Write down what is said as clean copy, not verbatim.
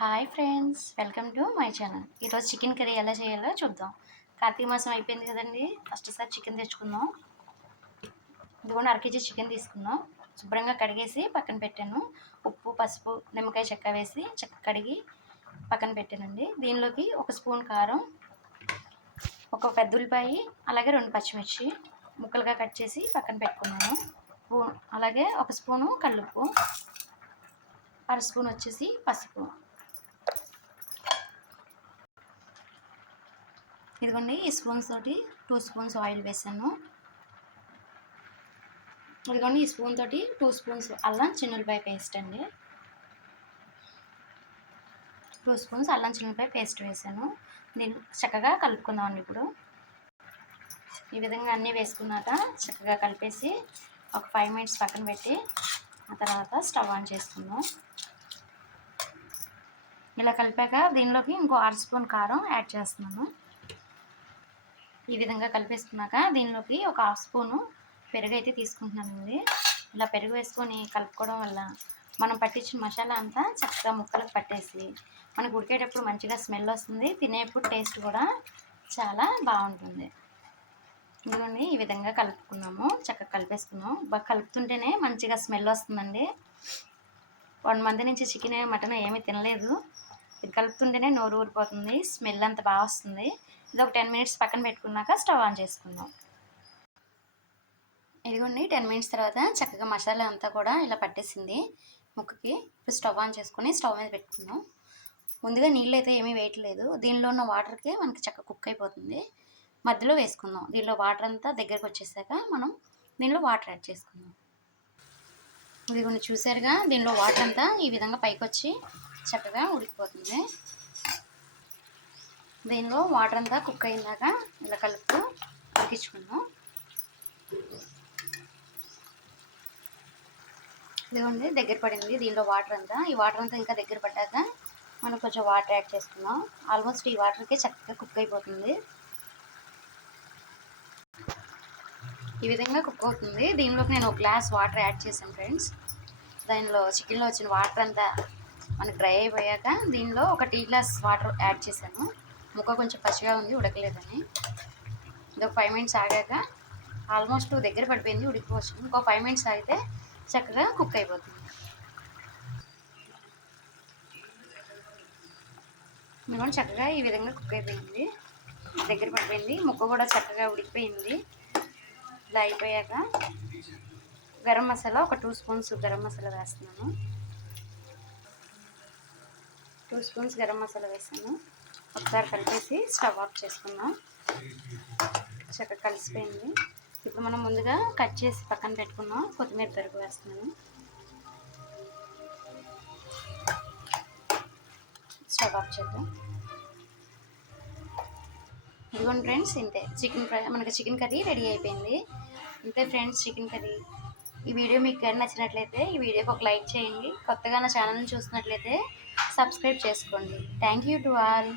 Hi friends, welcome to my channel. ఈరోజు chicken curry ఎలా చేయాలో చూద్దాం. కార్తీక మాసం అయిపోయింది కదండి, ఫస్ట్ సారి చికెన్ తెచ్చుకుందాం. ఇదిగోండి, అరకేజీ చికెన్ తీసుకుందాం. శుభ్రంగా కడిగేసి పక్కన పెట్టాను. ఉప్పు, పసుపు, నిమ్మకాయ చెక్క వేసి కడిగి పక్కన పెట్టానండి. దీనిలోకి ఒక స్పూన్ కారం, ఒక పెద్ద ఉల్లిపాయ, అలాగే 2 పచ్చిమిర్చి ముక్కలుగా కట్ చేసి పక్కన పెట్టుకున్నాను. అలాగే ఒక స్పూను కల్లుప్పు, అర స్పూన్ వచ్చేసి పసుపు. ఇదిగోండి, ఈ స్పూన్స్ తోటి 2 స్పూన్స్ ఆయిల్ వేసాను. ఇదిగోండి, ఈ స్పూన్ తోటి 2 స్పూన్స్ అల్లం చిన్నులపాయ పేస్ట్ అండి. 2 స్పూన్స్ అల్లం చిన్నులపాయ పేస్ట్ వేసాను. దీన్ని చక్కగా కలుపుకుందామండి. ఇప్పుడు ఈ విధంగా అన్నీ వేసుకున్నాక చక్కగా కలిపేసి ఒక 5 మినిట్స్ పక్కన పెట్టి ఆ తర్వాత స్టవ్ ఆన్ చేసుకుందాం. ఇలా కలిపాక దీనిలోకి ఇంకో 1/2 స్పూన్ కారం యాడ్ చేస్తున్నాను. ఈ విధంగా కలిపేసుకున్నాక దీనిలోకి ఒక 1/2 స్పూను పెరుగు అయితే తీసుకుంటున్నానండి. ఇలా పెరుగు వేసుకొని కలుపుకోవడం వల్ల మనం పట్టించిన మసాలా అంతా చక్కగా ముక్కలకు పట్టేసి మనకు ఉడికేటప్పుడు మంచిగా స్మెల్ వస్తుంది. తినేప్పుడు టేస్ట్ కూడా చాలా బాగుంటుంది. ఇదిగోండి, ఈ విధంగా కలుపుకున్నాము. చక్కగా కలిపేసుకున్నాం. బాగా కలుపుతుంటేనే మంచిగా స్మెల్ వస్తుందండి. 1 మంత్ నుంచి చికెన్ మటన్ ఏమీ తినలేదు. ఇది కలుపుతుంటేనే నోరు ఊరిపోతుంది. స్మెల్ అంత బాగా వస్తుంది. ఇది ఒక 10 మినిట్స్ పక్కన పెట్టుకున్నాక స్టవ్ ఆన్ చేసుకుందాం. ఇదిగోండి, 10 మినిట్స్ తర్వాత చక్కగా మసాలా అంతా కూడా ఇలా పట్టేసింది ముక్కకి. ఇప్పుడు స్టవ్ ఆన్ చేసుకుని స్టవ్ మీద పెట్టుకుందాం. ముందుగా నీళ్ళు అయితే ఏమీ వేయట్లేదు. దీనిలో ఉన్న వాటర్కి మనకి చక్కగా కుక్ అయిపోతుంది. మధ్యలో వేసుకుందాం. దీనిలో వాటర్ అంతా దగ్గరకు వచ్చేసాక మనం దీనిలో వాటర్ యాడ్ చేసుకుందాం. ఇదిగోండి, చూసారుగా, దీనిలో వాటర్ అంతా ఈ విధంగా పైకి వచ్చి చక్కగా ఉడికిపోతుంది. దీనిలో వాటర్ అంతా కుక్ అయిందాక ఇలా కలుపుతూ ఉడికించుకుందాం. ఇదిగోండి, దగ్గర పడింది దీనిలో వాటర్ అంతా. ఈ వాటర్ అంతా ఇంకా దగ్గర పడ్డాక మనం కొంచెం వాటర్ యాడ్ చేసుకుందాం. ఆల్మోస్ట్ ఈ వాటర్కి చక్కగా కుక్ అయిపోతుంది. ఈ విధంగా కుక్ అవుతుంది. దీనిలోకి నేను 1 గ్లాస్ వాటర్ యాడ్ చేశాను ఫ్రెండ్స్. దానిలో చికెన్లో వచ్చిన వాటర్ అంతా మనకి డ్రై అయిపోయాక దీనిలో ఒక టీ గ్లాస్ వాటర్ యాడ్ చేశాను. ముక్క కొంచెం పచ్చిగా ఉంది, ఉడకలేదని. ఇది ఒక 5 మినిట్స్ ఆగాక ఆల్మోస్ట్ దగ్గర పడిపోయింది, ఉడికిపోవచ్చు. ఇంకో 5 మినిట్స్ ఆగితే చక్కగా కుక్ అయిపోతుంది. ఇదిగోండి, చక్కగా ఈ విధంగా కుక్ అయిపోయింది, దగ్గర పడిపోయింది. ముక్క కూడా చక్కగా ఉడికిపోయింది. ఇలా అయిపోయాక గరం మసాలా ఒక 2 స్పూన్స్ గరం మసాలా వేస్తున్నాను. 2 స్పూన్స్ గరం మసాలా వేసాను. ఒకసారి కలిపేసి స్టవ్ ఆఫ్ చేసుకుందాం. చక్కగా కలిసిపోయింది. ఇప్పుడు మనం ముందుగా కట్ చేసి పక్కన పెట్టుకున్నాం కొత్తిమీర తరుగు వేస్తున్నాను. స్టవ్ ఆఫ్ చేద్దాం. ఇదిగోండి ఫ్రెండ్స్, ఇంతే మనకి చికెన్ కర్రీ రెడీ అయిపోయింది. అంతే ఫ్రెండ్స్, చికెన్ కర్రీ. ఈ వీడియో మీకు కానీ నచ్చినట్లయితే ఈ వీడియోకి ఒక లైక్ చేయండి. కొత్తగా నా ఛానల్ని చూస్తున్నట్లయితే సబ్స్క్రైబ్ చేసుకోండి. Thank you to all.